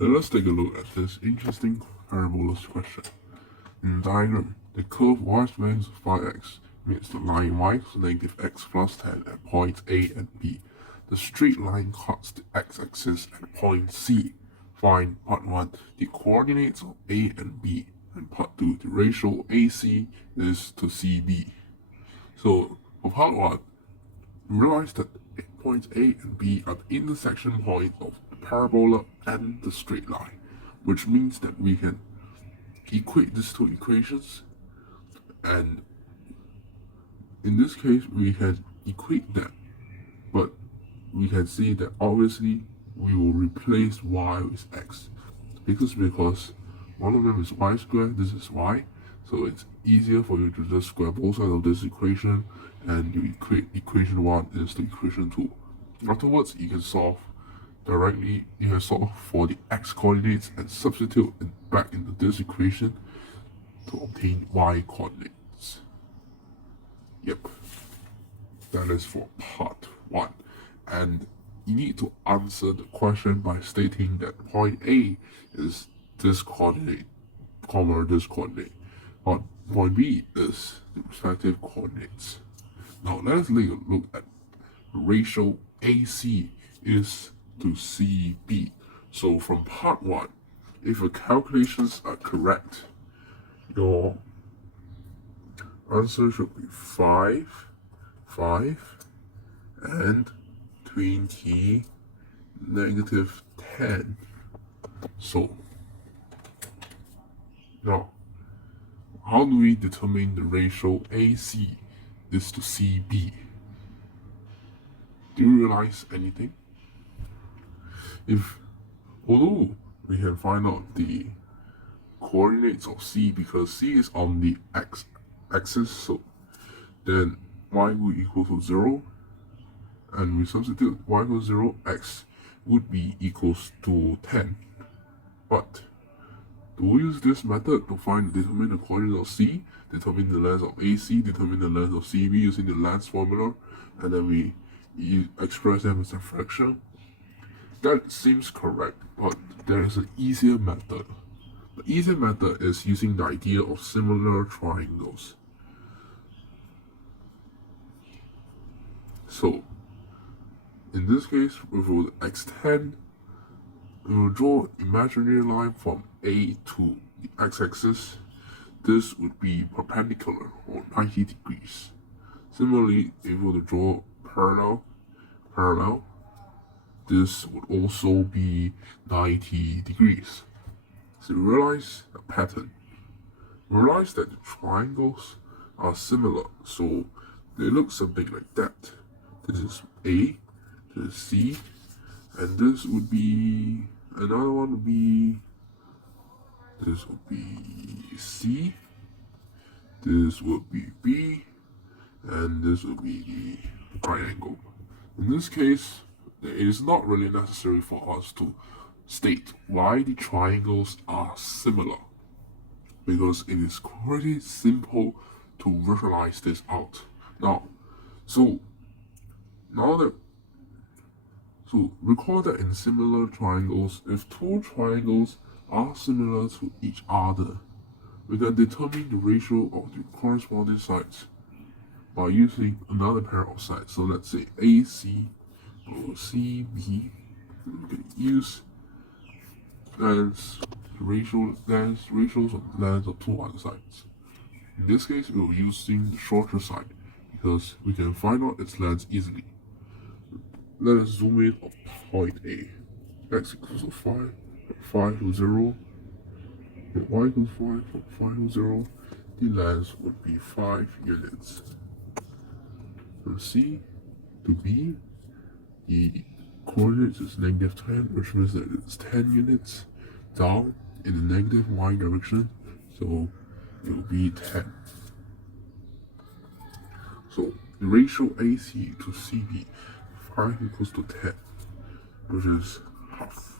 Let us take a look at this interesting parabola question. In the diagram, the curve y length of 5x meets the line y equals negative x plus 10 at points A and B. The straight line cuts the x-axis at point C. Find part 1 the coordinates of A and B, and part 2 the ratio AC is to CB. So for part 1, realize that points A and B are the intersection point of the parabola and the straight line, which means that we can equate these two equations, and in this case we can equate that, but we can see that obviously we will replace y with x because one of them is y squared, this is y, so it's easier for you to just square both sides of this equation and you equate equation 1 is to equation 2. Afterwards, you can solve directly, you can solve for the x coordinates and substitute it back into this equation to obtain y coordinates. Yep, that is for part 1. And you need to answer the question by stating that point A is this coordinate, comma this coordinate. Point B is the respective coordinates. Now let us take a look at the ratio AC is to CB. So from part 1, if your calculations are correct, your answer should be 5, and 20, negative 10. So now, how do we determine the ratio AC is to CB? Do you realize anything? Although we can find out the coordinates of C because C is on the x-axis, so then y will equal to 0, and we substitute y equals 0, x would be equals to 10. But do we use this method to determine the coordinates of C, determine the length of AC, determine the length of CB using the length formula, and then we express them as a fraction? That seems correct, but there is an easier method. The easier method is using the idea of similar triangles. So, in this case, we will extend, we will draw an imaginary line from A to the x-axis. This would be perpendicular or 90 degrees. Similarly, if we were to draw parallel, this would also be 90 degrees. So you realize the pattern. Realize that the triangles are similar, so they look something like that. This is A, this is C, and this would be, another one would be, this would be C, this would be B, and this would be the triangle. In this case, it is not really necessary for us to state why the triangles are similar, because it is pretty simple to visualize this out. So recall that in similar triangles, if two triangles are similar to each other, we can determine the ratio of the corresponding sides by using another pair of sides. So let's say AC or CB, we can use ratios of the lengths of two other sides. In this case, we will using the shorter side because we can find out its length easily. Let us zoom in on point A. X equals to 5, 5 to 0, and y equals 5, from 5 to 0, the length would be 5 units. From C to B, the coordinates is negative 10, which means that it's 10 units down in the negative y direction, so it will be 10. So the ratio AC to CB, 5 equals to 10, which is half.